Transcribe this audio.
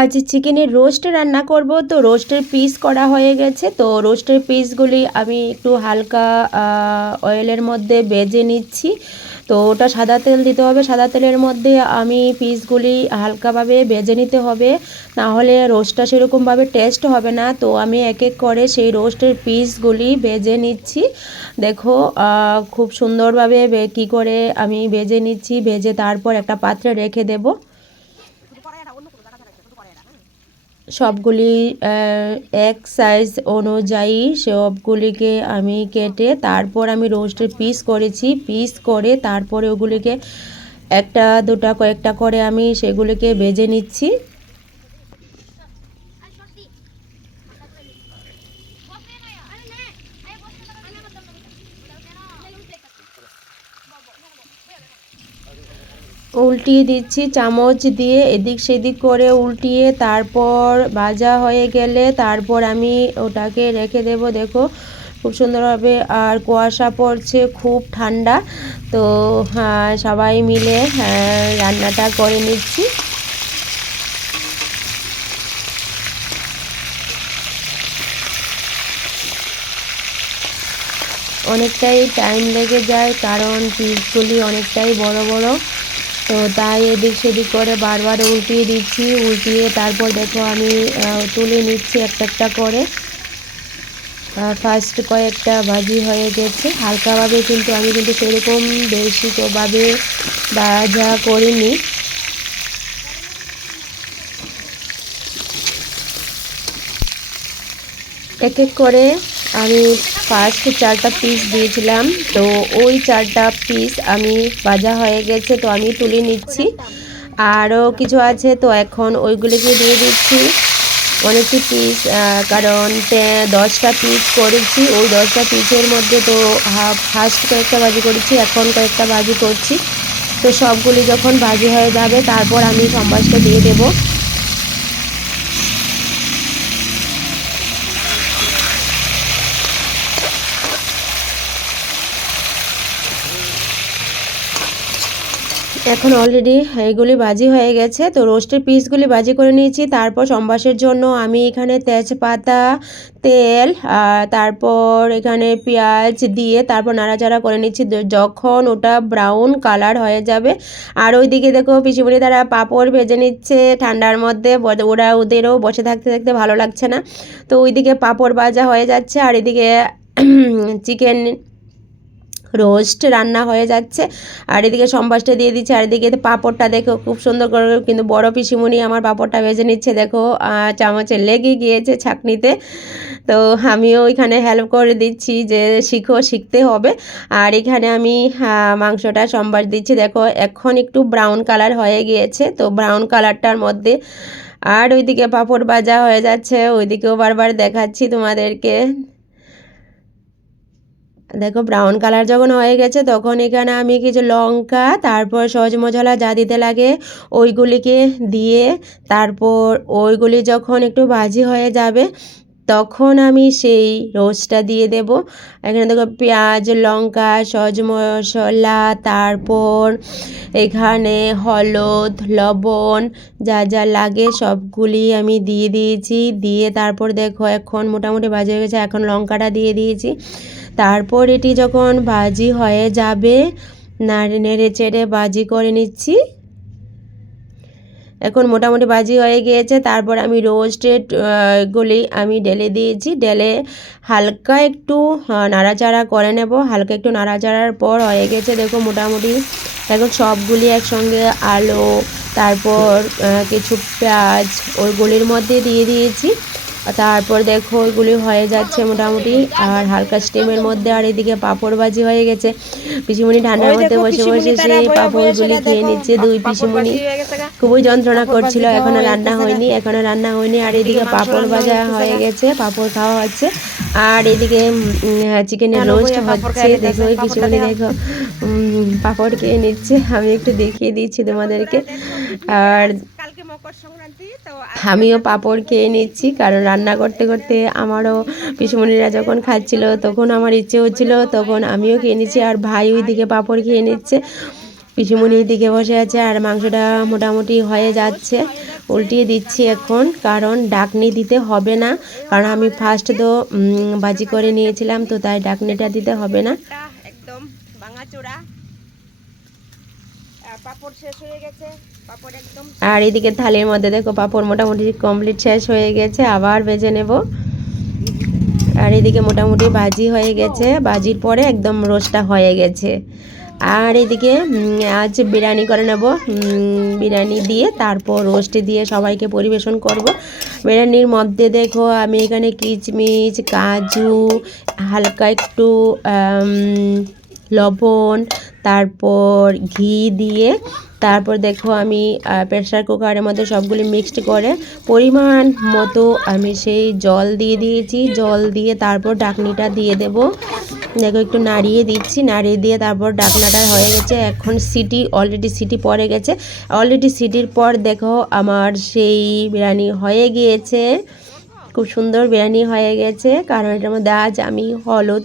আজ চিকেনের রোস্ট রান্না করব। তো রোস্টের পিস করা হয়ে গেছে। তো রোস্টের পিসগুলি আমি একটু হালকা অয়েলের মধ্যে ভেজে নিচ্ছি। তো ওটা সাদা তেল দিতে হবে, সাদা তেলের মধ্যে আমি পিসগুলি হালকাভাবে ভেজে নিতে হবে, না হলে রোস্টটা সেরকমভাবে টেস্ট হবে না। তো আমি এক এক করে সেই রোস্টের পিসগুলি ভেজে নিচ্ছি। দেখো খুব সুন্দরভাবে কী করে আমি ভেজে নিচ্ছি। ভেজে তারপর একটা পাত্রে রেখে দেব। সবগুলি এক সাইজ অনুযায়ী সবগুলিকে আমি কেটে তারপর আমি রোস্টের পিস করেছি। পিস করে তারপরে ওগুলিকে একটা দুটা কয়েকটা করে আমি সেগুলিকে ভেজে নিচ্ছি। উল্টিয়ে দিচ্ছি চামচ দিয়ে, এদিক সেদিক করে উল্টিয়ে তারপর ভাজা হয়ে গেলে তারপর আমি ওটাকে রেখে দেব। দেখো খুব সুন্দরভাবে, আর কুয়াশা পড়ছে, খুব ঠান্ডা। তো সবাই মিলে রান্নাটা করে নিচ্ছি। অনেকটাই টাইম লেগে যায় কারণ পিসগুলি অনেকটাই বড় বড়। তো তাই এদিক সেদিক করে বারবার উল্টিয়ে দিচ্ছি। উল্টিয়ে তারপর দেখো আমি তুলে নিচ্ছি একটা একটা করে। ফার্স্ট কয়েকটা ভাজি হয়ে গেছে হালকাভাবে, কিন্তু আমি কিন্তু সেরকম বেশি ভাবে ভাজা করিনি। এক এক করে আমি ফার্স্ট 4টা পিস দিয়েছিলাম, তো ওই 4টা পিস আমি ভাজা হয়ে গেছে, তো আমি তুলে নিচ্ছি। আরও কিছু আছে, তো এখন ওইগুলিকে দিয়ে দিচ্ছি। অনেকটি পিস, কারণ 10টা পিস করেছি। ওই 10টা পিসের মধ্যে তো ফার্স্ট কয়েকটা ভাজি করেছি, এখন কয়েকটা ভাজি করছি। তো সবগুলি যখন ভাজি হয়ে যাবে তারপর আমি সম্বাসটা দিয়ে দেবো। এখন অলরেডি এইগুলি ভাজি হয়ে গেছে। তো রোস্টের পিসগুলি ভাজি করে নিয়েছি। তারপর সম্বাসের জন্য আমি এখানে তেজপাতা, তেল আর তারপর এখানে পেঁয়াজ দিয়ে তারপর নাড়াচাড়া করে নিচ্ছি যখন ওটা ব্রাউন কালার হয়ে যাবে। আর ওইদিকে দেখো পিসিমণি তারা পাঁপড় ভেজে নিচ্ছে ঠান্ডার মধ্যে। ওদেরও বসে থাকতে থাকতে ভালো লাগছে না, তো ওইদিকে পাঁপড় ভাজা হয়ে যাচ্ছে আর এদিকে চিকেন রোস্ট রান্না হয়ে যাচ্ছে। আর এদিকে সম্বাসটা দিয়ে দিচ্ছে, আর এদিকে পাঁপড়টা দেখো খুব সুন্দর করে কিন্তু বড় পিসিমণি আমার পাঁপড়টা ভেজে নিচ্ছে। দেখো চামচে লেগে গিয়েছে ছাঁকনিতে। তো আমিও এখানে হেল্প করে দিচ্ছি যে শিখতে হবে। আর এখানে আমি মাংসটা সম্বাস দিচ্ছি। দেখো এখন একটু ব্রাউন কালার হয়ে গিয়েছে, তো ব্রাউন কালারটার মধ্যে আর ওইদিকে পাঁপড় ভাজা হয়ে যাচ্ছে, ওইদিকেও বারবার দেখাচ্ছি তোমাদেরকে। দেখো ব্রাউন কালার যখন হয়ে গেছে তখন এখানে আমি কিছু লঙ্কা, তারপর সহজ মশলা যা দিতে লাগে ওইগুলিকে দিয়ে তারপর ওইগুলি যখন একটু ভাজি হয়ে যাবে তখন আমি সেই রোস্টটা দিয়ে দেব। এখানে দেখো পেঁয়াজ, লঙ্কা, সহজ মশলা, তারপর এখানে হলুদ, লবণ যা যা লাগে সবগুলি আমি দিয়ে দিয়েছি। দিয়ে তারপর দেখো এখন মোটামুটি ভাজি হয়ে গেছে, এখন লঙ্কাটা দিয়ে দিয়েছি। তারপর এটি যখন ভাজি হয়ে যাবে নেড়ে চেড়ে ভাজি করে নিচ্ছি। এখন মোটামুটি ভাজি হয়ে গিয়েছে, তারপর আমি রোস্টেড গুলি আমি ঢেলে দিয়েছি। ঢেলে হালকা একটু নাড়াচাড়া করে নেব। হালকা একটু নাড়াচাড়ার পর হয়ে গেছে দেখো মোটামুটি। এখন সবগুলি একসঙ্গে আলু, তারপর কিছু পেঁয়াজ ওইগুলির মধ্যে দিয়ে দিয়েছি। তারপর দেখো ওইগুলি হয়ে যাচ্ছে মোটামুটি, আর হালকা স্টিমের মধ্যে। আর এদিকে পাঁপড় ভাজি হয়ে গেছে। পিসিমণি ঠান্ডার মধ্যে বসে বসে সেই পাঁপড়গুলি খেয়ে নিচ্ছে। দুই পিসিমণি খুবই যন্ত্রণা করছিল, এখনো রান্না হয়নি, এখনো রান্না হয়নি। আর এদিকে পাঁপড় ভাজা হয়ে গেছে, পাঁপড় খাওয়া হচ্ছে। আর এদিকে চিকেনের রোস্ট হচ্ছে। দেখো ওই পিসিমণি দেখো পাঁপড় খেয়ে নিচ্ছে। আমি একটু দেখিয়ে দিচ্ছি তোমাদেরকে। আর আমিও পাঁপড় খেয়ে নিচ্ছি, কারণ রান্না করতে করতে আমারও পিসিমণিরা যখন খাচ্ছিল তখন আমার ইচ্ছে হচ্ছিল, তখন আমিও খেয়ে নিচ্ছি। আর ভাই ওই দিকে পাঁপড় খেয়ে নিচ্ছে, পিসিমণি দিকে বসে আছে। আর মাংসটা মোটামুটি হয়ে যাচ্ছে, উল্টিয়ে দিচ্ছি এখন, কারণ ডাকনি দিতে হবে না, কারণ আমি ফার্স্ট তো ভাজি করে নিয়েছিলাম, তো তাই ডাকনিটা দিতে হবে না। একদম ভাঙাচোরা পাপড় শেষ হয়ে গেছে, পাপড় একদম। আর এদিকে থালির মধ্যে দেখো পাপড় মোটামুটি কমপ্লিট শেষ হয়ে গেছে, আবার ভেজে নেব। আর এদিকে মোটামুটি ভাজি হয়ে গেছে, ভাজির পরে একদম রোস্টটা হয়ে গেছে। আর এদিকে আজ বিরিয়ানি করে নেব, বিরিয়ানি দিয়ে তারপর রোস্ট দিয়ে সবাইকে পরিবেশন করব। বিরিয়ানির মধ্যে দেখো আমি এখানে কিশমিশ, কাজু, হালকা একটু লবণ, তারপর ঘি দিয়ে তারপর দেখো আমি প্রেসার কুকারের মধ্যে সবগুলি মিক্সড করে পরিমাণ মতো আমি সেই জল দিয়ে দিয়েছি। জল দিয়ে তারপর ঢাকনিটা দিয়ে দেব। দেখো একটু নাড়িয়ে দিচ্ছি, নাড়িয়ে দিয়ে তারপর ঢাকনাটা হয়ে গেছে। এখন অলরেডি সিটি পড়ে গেছে। অলরেডি সিটির পর দেখো আমার সেই বিরিয়ানি হয়ে গিয়েছে, খুব সুন্দর বিরিয়ানি হয়ে গেছে। কারণ এটার মধ্যে আজ আমি হলুদ